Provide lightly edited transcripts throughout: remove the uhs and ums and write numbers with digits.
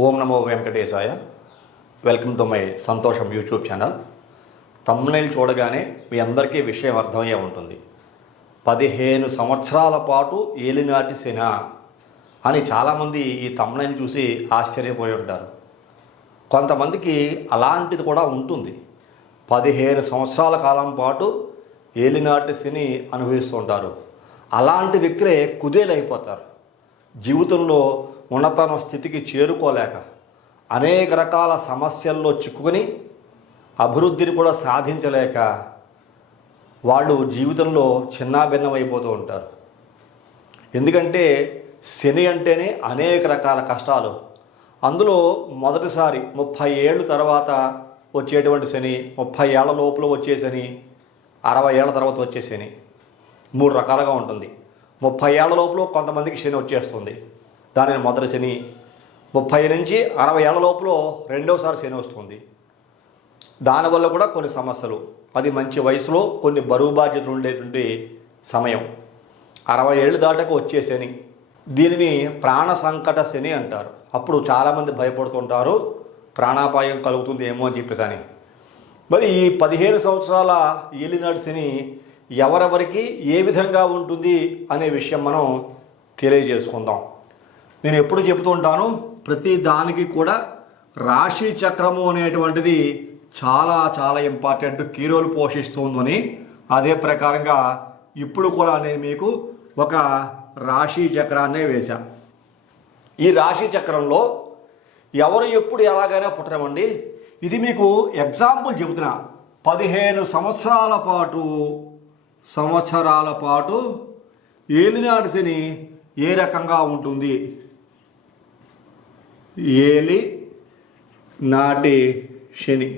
Om Namo Venkatesaya. Welcome to my సంతోషం YouTube channel. తమ్ముళ్ళు చూడగానే మీ అందరికీ విషయం అర్థమయ్యే ఉంటుంది. 15 సంవత్సరాల పాటు ఏలినాటి శన అని చాలామంది ఈ తమ్ముళ్ళని చూసి ఆశ్చర్యపోయి ఉంటారు. కొంతమందికి అలాంటిది కూడా ఉంటుంది. 15 సంవత్సరాల కాలం పాటు ఏలినాటి శని అనుభవిస్తూ ఉంటారు. అలాంటి వ్యక్తులే కుదేలైపోతారు. జీవితంలో ఉన్నతన స్థితికి చేరుకోలేక అనేక రకాల సమస్యల్లో చిక్కుకొని అభివృద్ధిని కూడా సాధించలేక వాళ్ళు జీవితంలో చిన్నాభిన్నమైపోతూ ఉంటారు. ఎందుకంటే శని అంటేనే అనేక రకాల కష్టాలు. అందులో మొదటిసారి 30 ఏళ్ళ తర్వాత వచ్చేటువంటి శని, 30 ఏళ్ల లోపల వచ్చే శని, 60 ఏళ్ల తర్వాత వచ్చే శని 3 రకాలుగా ఉంటుంది. 30 ఏళ్ల లోపల కొంతమందికి శని వచ్చేస్తుంది, దానిని మొదటి శని. 30 నుంచి 60 ఏళ్ల లోపల రెండోసారి శని వస్తుంది. దానివల్ల కూడా కొన్ని సమస్యలు. అది మంచి వయసులో కొన్ని బరువు బాధ్యతలు ఉండేటువంటి సమయం. 60 ఏళ్ళు దాటాక వచ్చే శని, దీనిని ప్రాణ సంకట శని అంటారు. అప్పుడు చాలామంది భయపడుతుంటారు, ప్రాణాపాయం కలుగుతుంది ఏమో అని చెప్పేసి. మరి ఈ 15 సంవత్సరాల ఏలినాటి శని ఎవరెవరికి ఏ విధంగా ఉంటుంది అనే విషయం మనం తెలియజేసుకుందాం. నేను ఎప్పుడు చెబుతూ ఉంటాను, ప్రతి దానికి కూడా రాశి చక్రము అనేటువంటిది చాలా చాలా ఇంపార్టెంట్, కీ రోల్ పోషిస్తుందని. అదే ప్రకారంగా ఇప్పుడు కూడా నేను మీకు ఒక రాశి చక్రాన్నే వేశాను. ఈ రాశి చక్రంలో ఎవరు ఎప్పుడు ఎలాగైనా పుట్టమండి. ఇది మీకు ఎగ్జాంపుల్ చెబుతున్నా. 15 సంవత్సరాల పాటు ఏలినాటి శని ఏ రకంగా ఉంటుంది. ఏలి నాటి శని,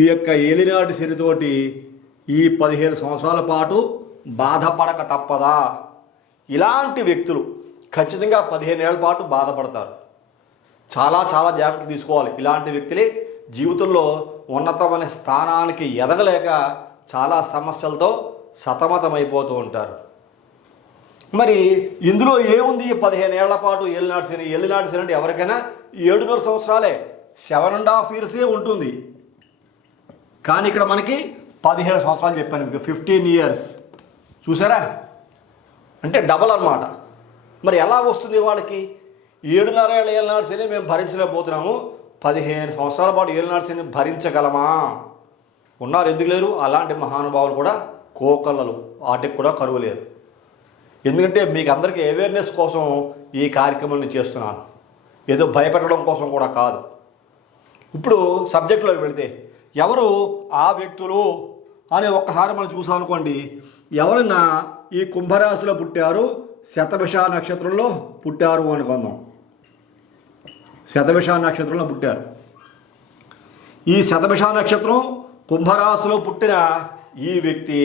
ఈ యొక్క ఏలినాటి శనితోటి ఈ 15 సంవత్సరాల పాటు బాధపడక తప్పదా? ఇలాంటి వ్యక్తులు ఖచ్చితంగా 15 ఏళ్ల పాటు బాధపడతారు. చాలా చాలా జాగ్రత్తలు తీసుకోవాలి. ఇలాంటి వ్యక్తులే జీవితంలో ఉన్నతమైన స్థానానికి ఎదగలేక చాలా సమస్యలతో సతమతమైపోతూ ఉంటారు. మరి ఇందులో ఏముంది? 15 ఏళ్ల పాటు ఏలినాటి శని. ఏలినాటి శని అంటే ఎవరికైనా 7.5 సంవత్సరాలే, 7.5 ఇయర్సే ఉంటుంది. కానీ ఇక్కడ మనకి 15 సంవత్సరాలు చెప్పాను మీకు, 15 ఇయర్స్. చూసారా? అంటే డబల్ అన్నమాట. మరి ఎలా వస్తుంది వాళ్ళకి? 7.5 ఏళ్ళ ఏలినాటి శని మేము భరించలేకపోతున్నాము, 15 సంవత్సరాల పాటు ఏలినాటి శని భరించగలమా? ఉన్నారు, ఎందుకు లేరు? అలాంటి మహానుభావులు కూడా కోకల్లలు, వాటికి కూడా కరువు లేదు. ఎందుకంటే మీకు అందరికీ అవేర్నెస్ కోసం ఈ కార్యక్రమాన్ని చేస్తున్నాను, ఏదో భయపెట్టడం కోసం కూడా కాదు. ఇప్పుడు సబ్జెక్టులోకి వెళితే ఎవరు ఆ వ్యక్తులు అని ఒక్కసారి మనం చూసాం అనుకోండి. ఎవరైనా ఈ కుంభరాశిలో పుట్టారు, శతభిష నక్షత్రంలో పుట్టారు అనుకుందాం. శతభిష నక్షత్రంలో పుట్టారు. ఈ శతభిష నక్షత్రం కుంభరాశిలో పుట్టిన ఈ వ్యక్తి,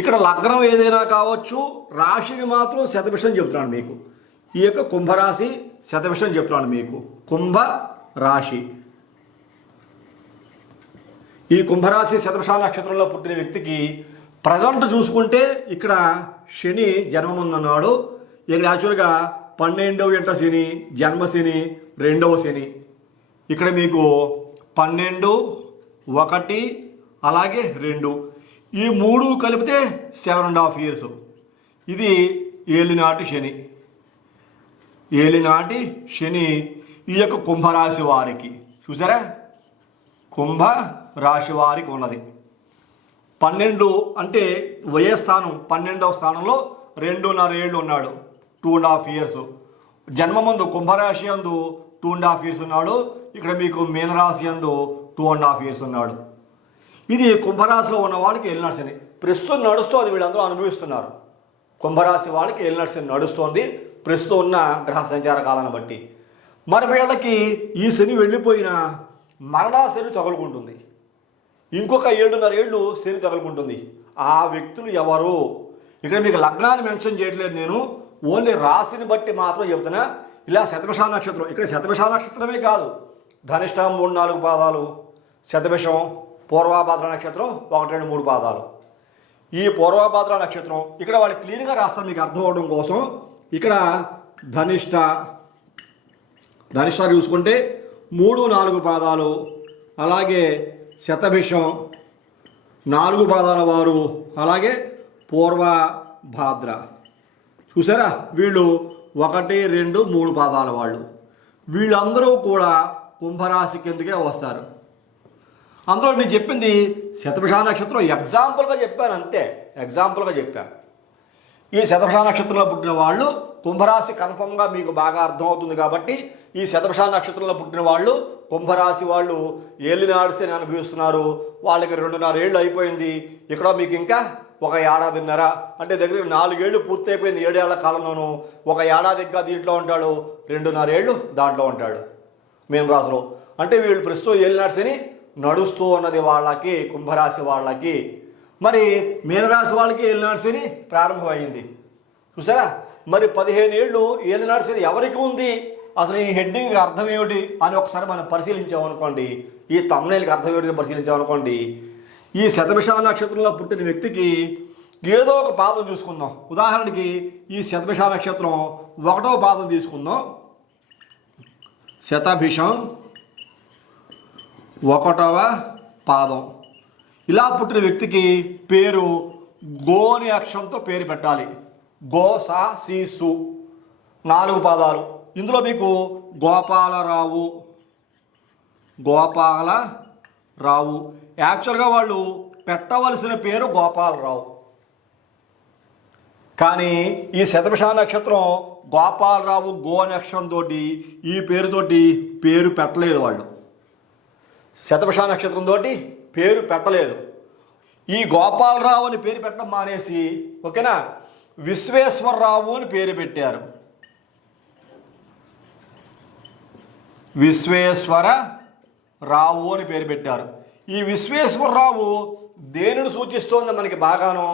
ఇక్కడ లగ్నం ఏదైనా కావచ్చు, రాశిని మాత్రం శతభిషం చెప్తున్నాను మీకు. ఈ యొక్క కుంభరాశి శతభిషం చెప్తున్నాను మీకు. కుంభ రాశి, ఈ కుంభరాశి శతభిష నక్షత్రంలో పుట్టిన వ్యక్తికి ప్రజెంట్ చూసుకుంటే ఇక్కడ శని జన్మముందన్నాడు. ఇక్కడ యాక్చువల్గా 12వ ఇంట శని, జన్మశని, 2వ శని. ఇక్కడ మీకు 12, 1 అలాగే 2, ఈ 3 కలిపితే 7.5 ఇయర్స్. ఇది ఏలినాటి శని. ఏలినాటి శని ఈ యొక్క కుంభరాశి వారికి, చూసారా, కుంభ రాశి వారికి ఉన్నది. 12 అంటే వ్యయస్థానం, 12వ స్థానంలో 2.5 ఏళ్ళు ఉన్నాడు, 2.5 ఇయర్స్. జన్మమందు కుంభరాశి అందు 2.5 ఇయర్స్ ఉన్నాడు. ఇక్కడ మీకు మీనరాశి అందు 2.5 ఇయర్స్ ఉన్నాడు. ఇది కుంభరాశిలో ఉన్న వాళ్ళకి ఏలినాటి శని ప్రస్తుతం నడుస్తోంది, వీళ్ళందరూ అనుభవిస్తున్నారు. కుంభరాశి వాళ్ళకి ఏలినాటి శని నడుస్తోంది ప్రస్తుతం ఉన్న గ్రహ సంచార కాలాన్ని బట్టి. మరి వీళ్ళకి ఈ శని వెళ్ళిపోయిన మరణా శని తగులుకుంటుంది. ఇంకొక 7.5 ఏళ్ళు శని తగులుకుంటుంది. ఆ వ్యక్తులు ఎవరు? ఇక్కడ మీకు లగ్నాన్ని మెన్షన్ చేయట్లేదు నేను, ఓన్లీ రాశిని బట్టి మాత్రం చెబుతున్నా. ఇలా శతభిష నక్షత్రం, ఇక్కడ శతభిష నక్షత్రమే కాదు, ధనిష్టం 3-4 పాదాలు, శతభిషం, పూర్వభాద్ర నక్షత్రం 1-2-3 పాదాలు. ఈ పూర్వభాద్ర నక్షత్రం ఇక్కడ వాళ్ళు క్లీన్గా రాస్తారు మీకు అర్థం అవడం కోసం. ఇక్కడ ధనిష్ట, ధనిష్ట చూసుకుంటే 3, 4 పాదాలు, అలాగే శతభిషం 4 పాదాల వారు, అలాగే పూర్వ భాద్ర. చూసారా, వీళ్ళు 1, 2, 3 పాదాల వాళ్ళు. వీళ్ళందరూ కూడా కుంభరాశి కిందకే వస్తారు. అందులో నేను చెప్పింది శతభిష నక్షత్రం ఎగ్జాంపుల్గా చెప్పాను, అంతే, ఎగ్జాంపుల్గా చెప్పాను. ఈ శతభిష నక్షత్రంలో పుట్టిన వాళ్ళు కుంభరాశి కన్ఫర్మ్గా మీకు బాగా అర్థమవుతుంది కాబట్టి ఈ శతభిష నక్షత్రంలో పుట్టిన వాళ్ళు కుంభరాశి వాళ్ళు ఏలినాడిసి అనుభవిస్తున్నారు. వాళ్ళకి 2.5 ఏళ్ళు అయిపోయింది. ఇక్కడ మీకు ఇంకా 1 ఏడాదిన్నర, అంటే దగ్గర 4 ఏళ్ళు పూర్తి అయిపోయింది. 7 ఏళ్ల కాలంలోనూ 1 ఏడాది ఇంకా దీంట్లో ఉంటాడు, 2.5 ఏళ్ళు దాంట్లో ఉంటాడు మీన రాశిలో. అంటే వీళ్ళు ప్రస్తుతం ఏలినాడిసిని నడుస్తూ ఉన్నది వాళ్ళకి, కుంభరాశి వాళ్ళకి. మరి మీనరాశి వాళ్ళకి ఏలినాడు శని ప్రారంభమైంది. చూసారా, మరి 15 ఏళ్ళు ఏలినాడు శని ఎవరికి ఉంది, అసలు ఈ హెడ్డింగ్కి అర్థం ఏమిటి అని ఒకసారి మనం పరిశీలించామనుకోండి, ఈ తమ్నైల్కి అర్థం ఏమిటి పరిశీలించామనుకోండి, ఈ శతభిష నక్షత్రంలో పుట్టిన వ్యక్తికి ఏదో ఒక పాదం చూసుకుందాం. ఉదాహరణకి ఈ శతభిష నక్షత్రం 1వ పాదం తీసుకుందాం. శతభిషం 1వ పాదం. ఇలా పుట్టిన వ్యక్తికి పేరు గో అనే అక్షరంతో పేరు పెట్టాలి. గో, సా, సి, సు 4 పాదాలు. ఇందులో మీకు గోపాలరావు, గోపాలరావు. యాక్చువల్గా వాళ్ళు పెట్టవలసిన పేరు గోపాలరావు, కానీ ఈ శతభిష నక్షత్రం గోపాలరావు గో అనే అక్షరంతో ఈ పేరుతోటి పేరు పెట్టలేదు. వాళ్ళు శతభిష నక్షత్రంతో పేరు పెట్టలేదు. ఈ గోపాలరావు అని పేరు పెట్టడం మానేసి, ఓకేనా, విశ్వేశ్వరరావు అని పేరు పెట్టారు. విశ్వేశ్వరరావు అని పేరు పెట్టారు. ఈ విశ్వేశ్వరరావు దేనిని సూచిస్తోంది మనకి బాగాను,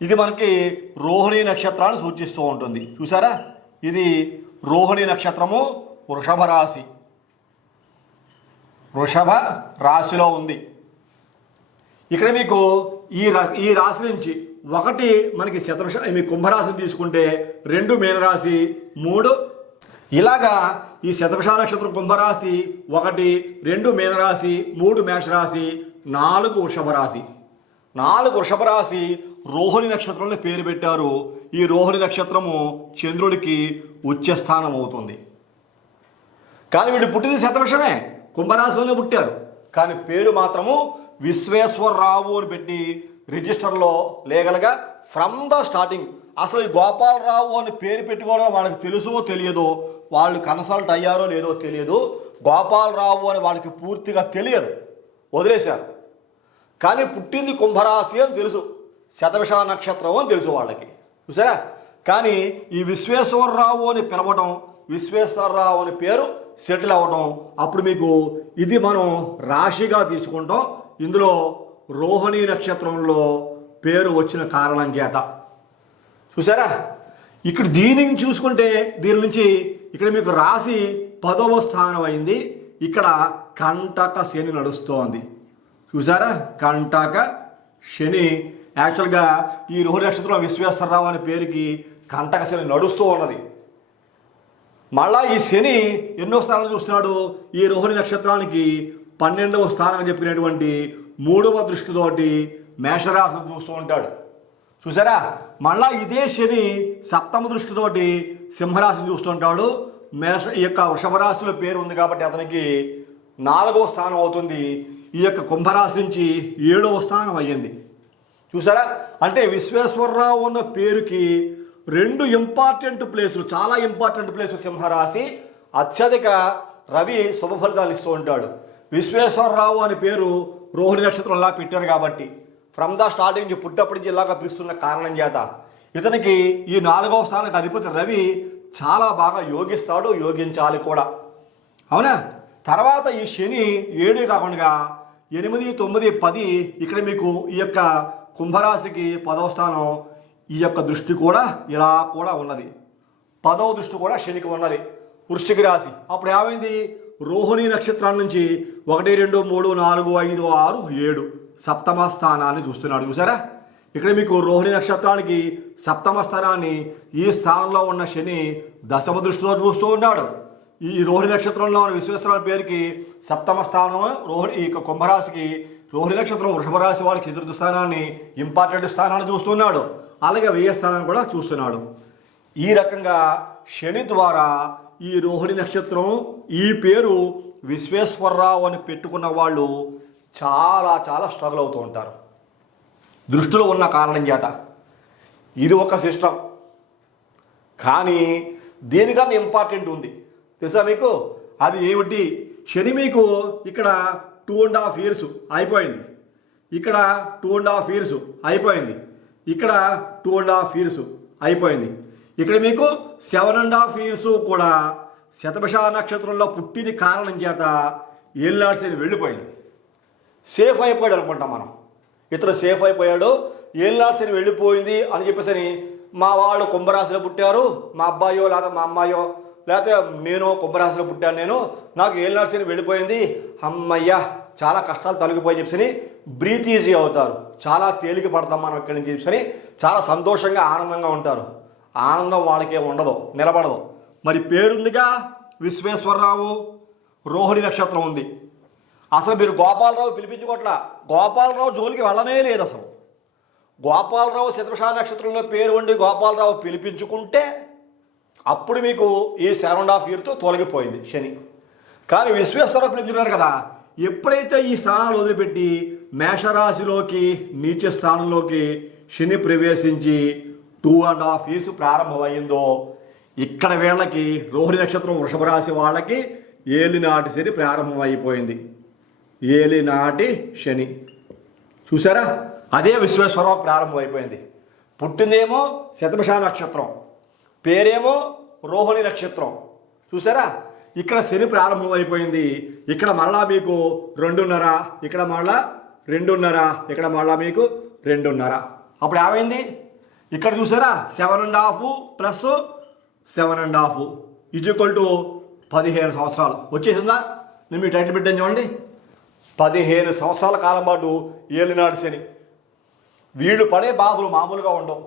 ఇది మనకి రోహిణి నక్షత్రాన్ని సూచిస్తూ ఉంటుంది. చూసారా, ఇది రోహిణి నక్షత్రము, వృషభ రాశి, వృషభ రాశిలో ఉంది. ఇక్కడ మీకు ఈ రాశి నుంచి 1 మనకి శతభిష, మీ కుంభరాశిని తీసుకుంటే 2 మీనరాశి, 3 ఇలాగా ఈ శతభిష నక్షత్రం కుంభరాశి 1, 2 మీనరాశి, 3 మేషరాశి, 4 వృషభ రాశి. 4 వృషభ రాశి రోహిణి నక్షత్రంలో పేరు పెట్టారు. ఈ రోహిణి నక్షత్రము చంద్రుడికి ఉచ్చస్థానం అవుతుంది. కానీ వీళ్ళు పుట్టింది శతభిషమే, కుంభరాశిలోనే పుట్టారు. కానీ పేరు మాత్రము విశ్వేశ్వరరావు అని పెట్టి రిజిస్టర్లో లీగల్గా ఫ్రమ్ ద స్టార్టింగ్. అసలు ఈ గోపాలరావు అని పేరు పెట్టుకోవడం వాళ్ళకి తెలుసో తెలియదో, వాళ్ళు కన్సల్ట్ అయ్యారో లేదో తెలియదు, గోపాలరావు అని వాళ్ళకి పూర్తిగా తెలియదు, వదిలేశారు. కానీ పుట్టింది కుంభరాశి అని తెలుసు, శతభిష నక్షత్రం అని తెలుసు వాళ్ళకి. చూసారా, కానీ ఈ విశ్వేశ్వరరావు అని పిలవడం, విశ్వేశ్వరరావు అని పేరు సెటిల్ అవ్వడం, అప్పుడు మీకు ఇది మనం రాశిగా తీసుకుంటాం. ఇందులో రోహిణి నక్షత్రంలో పేరు వచ్చిన కారణం చేత. చూసారా, ఇక్కడ దీనిని చూసుకుంటే దీని నుంచి ఇక్కడ మీకు రాశి 10వ స్థానం అయింది. ఇక్కడ కంటక శని నడుస్తోంది. చూసారా, కంటక శని. యాక్చువల్గా ఈ రోహిణి నక్షత్రంలో విశ్వేశ్వరరావు అనే పేరుకి కంటక శని నడుస్తూ ఉన్నది. మళ్ళా ఈ శని ఎన్నో స్థానాలు చూస్తున్నాడు, ఈ రోహిణి నక్షత్రానికి 12వ స్థానం చెప్పినటువంటి 3వ దృష్టితోటి మేషరాశిని చూస్తూ ఉంటాడు. చూసారా, మళ్ళా ఇదే శని 7వ దృష్టితోటి సింహరాశిని చూస్తుంటాడు. ఈ యొక్క వృషభ రాశిలో పేరు ఉంది కాబట్టి అతనికి 4వ స్థానం అవుతుంది. ఈ యొక్క కుంభరాశి నుంచి 7వ స్థానం అయ్యింది. చూసారా, అంటే విశ్వేశ్వరరావు ఉన్న పేరుకి 2 ఇంపార్టెంట్ ప్లేసులు, చాలా ఇంపార్టెంట్ ప్లేసు. సింహరాశి అత్యధిక రవి శుభ ఫలితాలు ఇస్తూ ఉంటాడు. విశ్వేశ్వరరావు అనే పేరు రోహిణి నక్షత్రం ఇలా పెట్టారు కాబట్టి ఫ్రమ్ ద స్టార్టింగ్ నుంచి పుట్టప్పటి నుంచి ఇలాగా పిలుస్తున్న కారణం చేత ఇతనికి ఈ 4వ స్థానానికి అధిపతి రవి చాలా బాగా యోగిస్తాడు, యోగించాలి కూడా, అవునా. తర్వాత ఈ శని 7 కాకుండా 8, 9, 10 ఇక్కడ మీకు ఈ యొక్క కుంభరాశికి 10వ స్థానం. ఈ యొక్క దృష్టి కూడా ఇలా కూడా ఉన్నది, 10వ దృష్టి కూడా శనికి ఉన్నది. వృశ్చిక రాశి అప్పుడు ఏమైంది, రోహిణి నక్షత్రం నుంచి 1, 2, 3, 4, 5, 6, 7 7వ స్థానాన్ని చూస్తున్నాడు. చూసారా, ఇక్కడ మీకు రోహిణి నక్షత్రానికి 7వ స్థానాన్ని, ఈ స్థానంలో ఉన్న శని 10వ దృష్టితో చూస్తూ ఉన్నాడు. ఈ రోహిణి నక్షత్రంలో ఉన్న విశ్వేశ్వర పేరుకి సప్తమ స్థానం రోహిణి, ఈ కుంభరాశికి రోహిణి నక్షత్రం వృషభ రాశి వాడికి చతుర్థ స్థానాన్ని, ఇంపార్టెంట్ స్థానాన్ని చూస్తున్నాడు. అలాగే వ్యయ స్థానాన్ని కూడా చూస్తున్నాడు. ఈ రకంగా శని ద్వారా ఈ రోహిణి నక్షత్రం, ఈ పేరు విశ్వేశ్వరరావు అని పెట్టుకున్న వాళ్ళు చాలా చాలా స్ట్రగుల్ అవుతూ ఉంటారు దృష్టిలో ఉన్న కారణం చేత. ఇది ఒక సిస్టమ్. కానీ దీనికన్నా ఇంపార్టెంట్ ఉంది తెలుసా మీకు? అది ఏమిటి? శని మీకు ఇక్కడ 2.5 years అయిపోయింది, ఇక్కడ 2.5 years అయిపోయింది, ఇక్కడ 2.5 years అయిపోయింది, ఇక్కడ మీకు 7.5 years కూడా శతభిష నక్షత్రంలో పుట్టిన కారణం చేత ఏలినాటి శని వెళ్ళిపోయింది. సేఫ్ అయిపోయాడు అనుకుంటాం మనం. ఇతను సేఫ్ అయిపోయాడు, ఏలినాటి శని వెళ్ళిపోయింది అని చెప్పేసి మా వాళ్ళు కుంభరాశిలో పుట్టారు, మా అబ్బాయో లేదా మా అమ్మాయో లేకపోతే నేను కుంభరాశిలో పుట్టాను, నాకు ఏలినాటి శని వెళ్ళిపోయింది, అమ్మయ్యా చాలా కష్టాలు తొలగిపోయి చెప్పని బ్రీత్ ఈజీ అవుతారు, చాలా తేలిక పడతాం మనం ఇక్కడి నుంచి చెప్పని చాలా సంతోషంగా ఆనందంగా ఉంటారు. ఆనందం వాళ్ళకే ఉండదు, నిలబడదు. మరి పేరుందిగా విశ్వేశ్వరరావు, రోహిణి నక్షత్రం ఉంది. అసలు మీరు గోపాలరావు పిలిపించుకోవట్లా, గోపాలరావు జోలికి వెళ్ళనే లేదు అసలు. గోపాలరావు శతభిష నక్షత్రంలో పేరు ఉండి గోపాలరావు పిలిపించుకుంటే అప్పుడు మీకు ఈ 7.5 years తొలగిపోయింది శని. కానీ విశ్వేశ్వరరావు పిలిపించుకున్నారు కదా, ఎప్పుడైతే ఈ స్థానాలు వదిలిపెట్టి మేషరాశిలోకి నీచ స్థానంలోకి శని ప్రవేశించి 2.5 years ప్రారంభమైందో ఇక్కడ వీళ్ళకి రోహిణి నక్షత్రం వృషభ రాశి వాళ్ళకి ఏలినాటి శని ప్రారంభమైపోయింది. ఏలినాటి శని చూసారా? అదే విశ్వేశ్వరరావు ప్రారంభమైపోయింది. పుట్టిందేమో శతభిష నక్షత్రం, పేరేమో రోహిణి నక్షత్రం. చూసారా? ఇక్కడ శని ప్రారంభమైపోయింది. ఇక్కడ మళ్ళా మీకు 2.5, ఇక్కడ మళ్ళా 2.5, ఇక్కడ మళ్ళా మీకు 2.5. అప్పుడు ఏమైంది? ఇక్కడ చూసారా 7.5 + 7.5 = 15 సంవత్సరాలు వచ్చేసిందా? నేను మీ టైటిల్ పెట్టాను చూడండి. 15 సంవత్సరాల కాలం పాటు ఏలినాడు శని. వీళ్ళు పడే బాధలు మామూలుగా ఉండవు.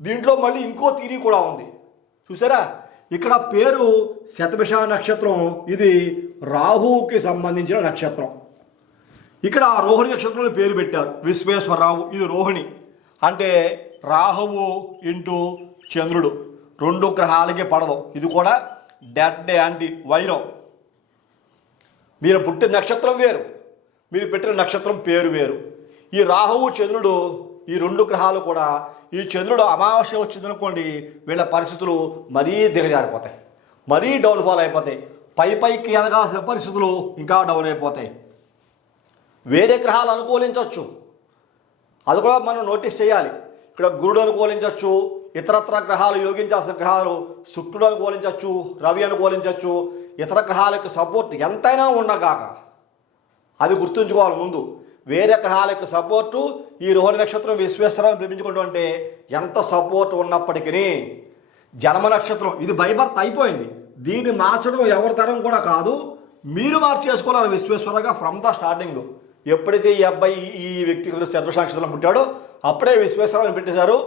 దీంట్లో మళ్ళీ ఇంకో తీరి కూడా ఉంది. చూసారా? ఇక్కడ పేరు శతభిష నక్షత్రం, ఇది రాహువుకి సంబంధించిన నక్షత్రం. ఇక్కడ రోహిణి నక్షత్రంలో పేరు పెట్టారు విశ్వేశ్వరరావు. ఇది రోహిణి అంటే రాహువు ఇంటూ చంద్రుడు 2 గ్రహాలకే పడదు. ఇది కూడా డెడ్ యాంటీ వైరం. మీరు పుట్టిన నక్షత్రం వేరు, మీరు పెట్టిన నక్షత్రం పేరు వేరు. ఈ రాహువు చంద్రుడు ఈ 2 గ్రహాలు కూడా, ఈ చంద్రుడు అమావాస్య వచ్చిందనుకోండి వీళ్ళ పరిస్థితులు మరీ దిగజారిపోతాయి, మరీ డౌన్ఫాల్ అయిపోతాయి. పైకి ఎదగాల్సిన పరిస్థితులు ఇంకా డౌన్ అయిపోతాయి. వేరే గ్రహాలు అనుకూలించవచ్చు, అది కూడా మనం నోటీస్ చేయాలి. ఇక్కడ గురుడు అనుకూలించవచ్చు, ఇతరత్ర గ్రహాలు యోగించాల్సిన గ్రహాలు శుక్రుడు అనుకూలించవచ్చు, రవి అనుకూలించవచ్చు. ఇతర గ్రహాల యొక్క సపోర్ట్ ఎంతైనా ఉండగాక అది గుర్తుంచుకోవాలి ముందు. వేరే గ్రహాల యొక్క సపోర్టు ఈ రోహిణి నక్షత్రం విశ్వేశ్వరరావు ప్రేమించుకుంటూ అంటే ఎంత సపోర్ట్ ఉన్నప్పటికీ జన్మ నక్షత్రం ఇది బైబర్త్ అయిపోయింది. దీన్ని మార్చడం ఎవరి తరం కూడా కాదు, మీరు మార్చేసుకోవాలి విశ్వేశ్వరగా ఫ్రమ్ ద స్టార్టింగ్. ఎప్పుడైతే ఈ అబ్బాయి ఈ వ్యక్తి శతభిష నక్షత్రంలో పుట్టాడో అప్పుడే విశ్వేశ్వరరావు పెట్టేశారు.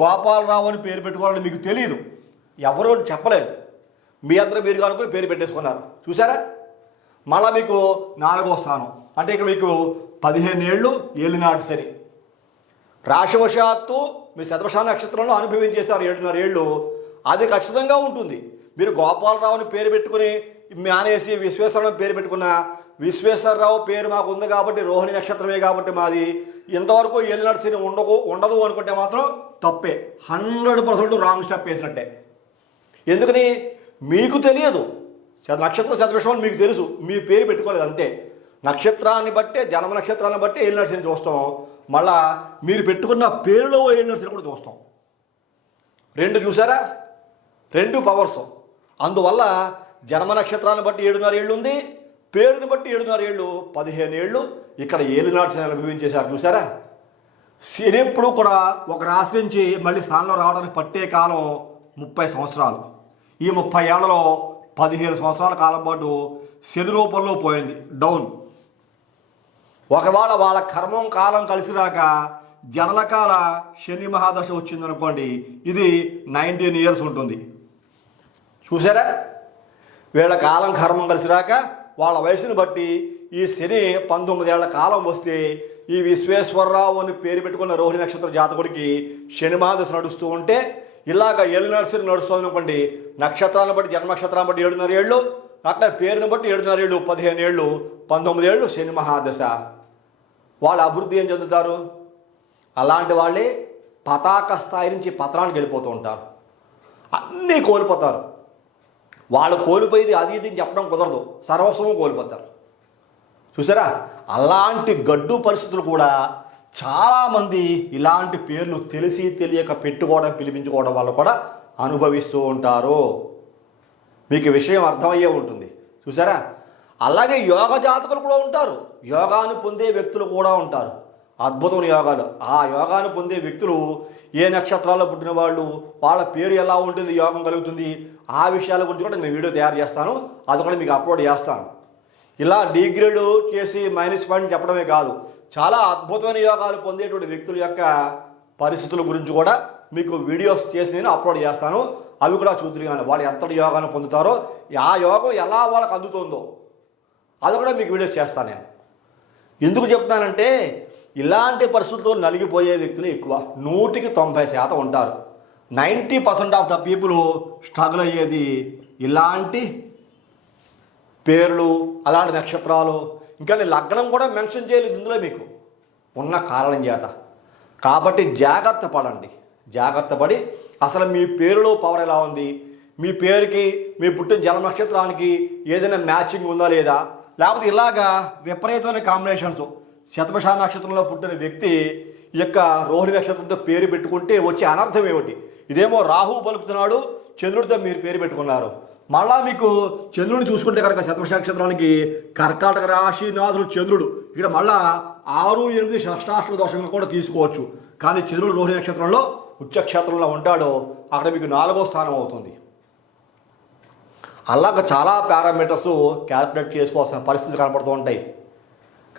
గోపాలరావు అని పేరు పెట్టుకోవాలని మీకు తెలియదు, ఎవరు చెప్పలేదు, మీ అందరూ మీరు అనుకుని పేరు పెట్టేసుకున్నారు. చూసారా? మళ్ళీ మీకు 4వ స్థానం అంటే ఇక్కడ మీకు 15 ఏళ్ళు ఏలినాటి శని. రాశివశాత్తు మీ శతభిష నక్షత్రంలో అనుభవించేశారు 7.5 ఏళ్ళు. అది ఖచ్చితంగా ఉంటుంది. మీరు గోపాలరావుని పేరు పెట్టుకుని మానేసి విశ్వేశ్వరరావు పేరు పెట్టుకున్న, విశ్వేశ్వరరావు పేరు మాకు ఉంది కాబట్టి రోహిణి నక్షత్రమే కాబట్టి మాది ఇంతవరకు ఏలినాటి శని ఉండదు అనుకుంటే మాత్రం తప్పే. 100% రాంగ్ స్టెప్ వేసినట్టే. ఎందుకని? మీకు తెలియదు నక్షత్రం శతభిషం మీకు తెలుసు, మీ పేరు పెట్టుకోలేదు అంతే. నక్షత్రాన్ని బట్టే, జన్మ నక్షత్రాన్ని బట్టి ఏలినాటి శని చూస్తాం. మళ్ళా మీరు పెట్టుకున్న పేరులో ఏలినాటి శని కూడా చూస్తాం. 2 చూసారా? 2 పవర్స్. అందువల్ల జన్మ నక్షత్రాన్ని బట్టి 7.5 ఏళ్ళు ఉంది, పేరుని బట్టి 7.5 ఏళ్ళు, 15 ఏళ్ళు ఇక్కడ ఏలినాటి శని అనుభవించేశారు. చూసారా? శని ఎప్పుడు కూడా ఒక రాశి నుంచి మళ్ళీ స్థానంలో రావడానికి పట్టే కాలం 30 సంవత్సరాలు. ఈ 30 ఏళ్లలో 15 సంవత్సరాల కాలం పాటు శని రూపంలో పోయింది డౌన్. ఒకవేళ వాళ్ళ కర్మం కాలం కలిసి రాక జనలకాల శని మహాదశ వచ్చిందనుకోండి, ఇది 19 years ఉంటుంది. చూసారా? వీళ్ళ కాలం కర్మం కలిసి రాక వాళ్ళ వయసును బట్టి ఈ శని 19 ఏళ్ల కాలం వస్తే ఈ విశ్వేశ్వరరావు అని పేరు పెట్టుకున్న రోహిణి నక్షత్ర జాతకుడికి శని మహాదశ నడుస్తూ ఉంటే ఇలాగ ఏళ్ళు నర్సరీ నడుస్తుంది అనుకోండి. నక్షత్రాలను బట్టి జన్మనక్షత్రాలను బట్టి 7.5 ఏళ్ళు, అట్లా పేరుని బట్టి 7.5 ఏళ్ళు, 15 ఏళ్ళు, 19 ఏళ్ళు శని మహాదశ. వాళ్ళ అభివృద్ధి ఏం చెందుతారు? అలాంటి వాళ్ళే పతాక స్థాయి నుంచి పతనానికి వెళ్ళిపోతూ ఉంటారు, అన్నీ కోల్పోతారు. వాళ్ళు కోల్పోయేది అది ఇది చెప్పడం కుదరదు, సర్వస్వం కోల్పోతారు. చూసారా, అలాంటి గడ్డు పరిస్థితులు కూడా చాలామంది ఇలాంటి పేర్లు తెలిసి తెలియక పెట్టుకోవడం పిలిపించుకోవడం వల్ల కూడా అనుభవిస్తూ ఉంటారు. మీకు విషయం అర్థమయ్యే ఉంటుంది. చూసారా, అలాగే యోగ జాతకులు కూడా ఉంటారు, యోగాను పొందే వ్యక్తులు కూడా ఉంటారు. అద్భుతమైన యోగాలు. ఆ యోగాను పొందే వ్యక్తులు ఏ నక్షత్రాల్లో పుట్టిన వాళ్ళు, వాళ్ళ పేరు ఎలా ఉంటుంది, యోగం కలుగుతుంది, ఆ విషయాల గురించి కూడా నేను వీడియో తయారు చేస్తాను. అది కూడా మీకు అప్లోడ్ చేస్తాను. ఇలా డిగ్రేడ్ చేసి -1 చెప్పడమే కాదు, చాలా అద్భుతమైన యోగాలు పొందేటువంటి వ్యక్తుల యొక్క పరిస్థితుల గురించి కూడా మీకు వీడియోస్ చేసి నేను అప్లోడ్ చేస్తాను. అవి కూడా చూద్దరు కానీ వాళ్ళు ఎంతటి యోగాన్ని పొందుతారో, ఆ యోగం ఎలా వాళ్ళకి అందుతుందో అది కూడా మీకు వీడియోస్ చేస్తాను నేను. ఎందుకు చెప్తానంటే ఇలాంటి పరిస్థితుల్లో నలిగిపోయే వ్యక్తులు ఎక్కువ, 100% ఉంటారు. 90% ఆఫ్ ద పీపుల్ స్ట్రగుల్ అయ్యేది ఇలాంటి పేర్లు, అలాంటి నక్షత్రాలు. ఇంకా నేను లగ్నం కూడా మెన్షన్ చేయలేదు ఇందులో మీకు ఉన్న కారణం చేత. కాబట్టి జాగ్రత్త పడండి, జాగ్రత్త పడి అసలు మీ పేరులో పవర్ ఎలా ఉంది, మీ పేరుకి మీ పుట్టిన జన్మ నక్షత్రానికి ఏదైనా మ్యాచింగ్ ఉందా లేదా, లేకపోతే ఇలాగా విపరీతమైన కాంబినేషన్స్. శతభిష నక్షత్రంలో పుట్టిన వ్యక్తి ఈ యొక్క రోహిణి నక్షత్రంతో పేరు పెట్టుకుంటే వచ్చే అనర్థం ఏమిటి? ఇదేమో రాహు పలుకుతున్నాడు, చంద్రుడితో మీరు పేరు పెట్టుకున్నారు. మళ్ళా మీకు చంద్రుడిని చూసుకుంటే కనుక శతభిష నక్షత్రానికి కర్కాటక రాశినాథుడు చంద్రుడు, ఇక్కడ మళ్ళా 6, 8 షష్టాష్టమ దోషంగా కూడా తీసుకోవచ్చు. కానీ చంద్రుడు రోహిణి నక్షత్రంలో ఉచ్చక్షేత్రంలో ఉంటాడో అక్కడ మీకు 4వ స్థానం అవుతుంది. అలాగ చాలా పారామీటర్స్ క్యాల్కులేట్ చేసుకోవాల్సిన పరిస్థితులు కనపడుతూ ఉంటాయి.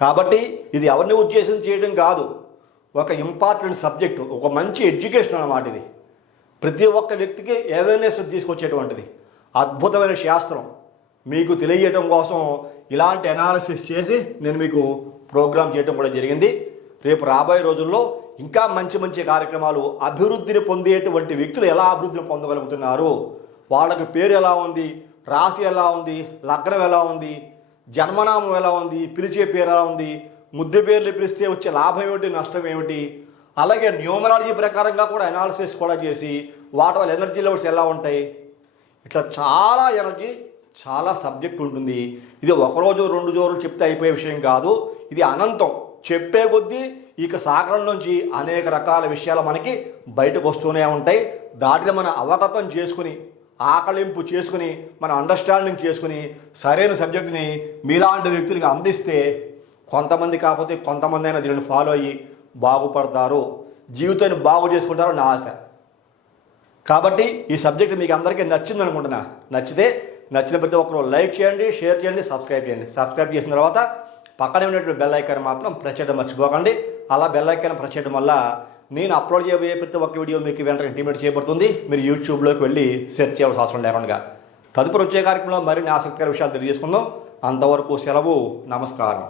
కాబట్టి ఇది ఎవరిని ఉద్దేశం చేయడం కాదు, ఒక ఇంపార్టెంట్ సబ్జెక్టు, ఒక మంచి ఎడ్యుకేషన్ అన్నమాట. ఇది ప్రతి ఒక్క వ్యక్తికి అవేర్నెస్ తీసుకొచ్చేటువంటిది అద్భుతమైన శాస్త్రం. మీకు తెలియజేయడం కోసం ఇలాంటి అనాలిసిస్ చేసి నేను మీకు ప్రోగ్రామ్ చేయడం కూడా జరిగింది. రేపు రాబోయే రోజుల్లో ఇంకా మంచి మంచి కార్యక్రమాలు, అభివృద్ధిని పొందేటువంటి వ్యక్తులు ఎలా అభివృద్ధిని పొందగలుగుతున్నారు, వాళ్ళకి పేరు ఎలా ఉంది, రాశి ఎలా ఉంది, లగ్నం ఎలా ఉంది, జన్మనామం ఎలా ఉంది, పిలిచే పేరు ఎలా ఉంది, ముద్దు పేర్లు పిలిస్తే వచ్చే లాభం ఏమిటి, నష్టం ఏమిటి, అలాగే న్యూమరాలజీ ప్రకారంగా కూడా అనాలిసిస్ కూడా చేసి వాటి వల్ల ఎనర్జీ లెవెల్స్ ఎలా ఉంటాయి, ఇట్లా చాలా ఎనర్జీ, చాలా సబ్జెక్ట్ ఉంటుంది. ఇది ఒకరోజు 2 రోజులు చెప్తే అయిపోయే విషయం కాదు, ఇది అనంతం. చెప్పే కొద్దీ ఇక సాగరం నుంచి అనేక రకాల విషయాలు మనకి బయటకు వస్తూనే ఉంటాయి. దాటిని మనం అవగతం చేసుకుని, ఆకలింపు చేసుకుని, మన అండర్స్టాండింగ్ చేసుకుని సరైన సబ్జెక్టుని మీలాంటి వ్యక్తులకి అందిస్తే కొంతమంది కాకపోతే కొంతమంది అయినా దీనిని ఫాలో అయ్యి బాగుపడతారు, జీవితాన్ని బాగు చేసుకుంటారు నా ఆశ. కాబట్టి ఈ సబ్జెక్ట్ మీకు అందరికీ నచ్చింది అనుకుంటున్నా. నచ్చిన ప్రతి ఒక్కరు లైక్ చేయండి, షేర్ చేయండి, సబ్స్క్రైబ్ చేయండి. సబ్స్క్రైబ్ చేసిన తర్వాత పక్కనే ఉన్నటువంటి బెల్ ఐకాన్ మాత్రం ప్రెస్ చేయడం మర్చిపోకండి. అలా బెల్ ఐకాన్ ప్రెస్ చేయడం వల్ల నేను అప్లోడ్ చేయబోయే ప్రతి ఒక్క వీడియో మీకు వెంటనే ఇంటిమేట్ చేయబడుతుంది. మీరు యూట్యూబ్లోకి వెళ్ళి సెర్చ్ చేయాల్సిన అవసరం లేకుండా. తదుపరి వచ్చే కార్యక్రమంలో మరిన్ని ఆసక్తికర విషయాలు తెలియజేసుకుందాం. అంతవరకు సెలవు, నమస్కారం.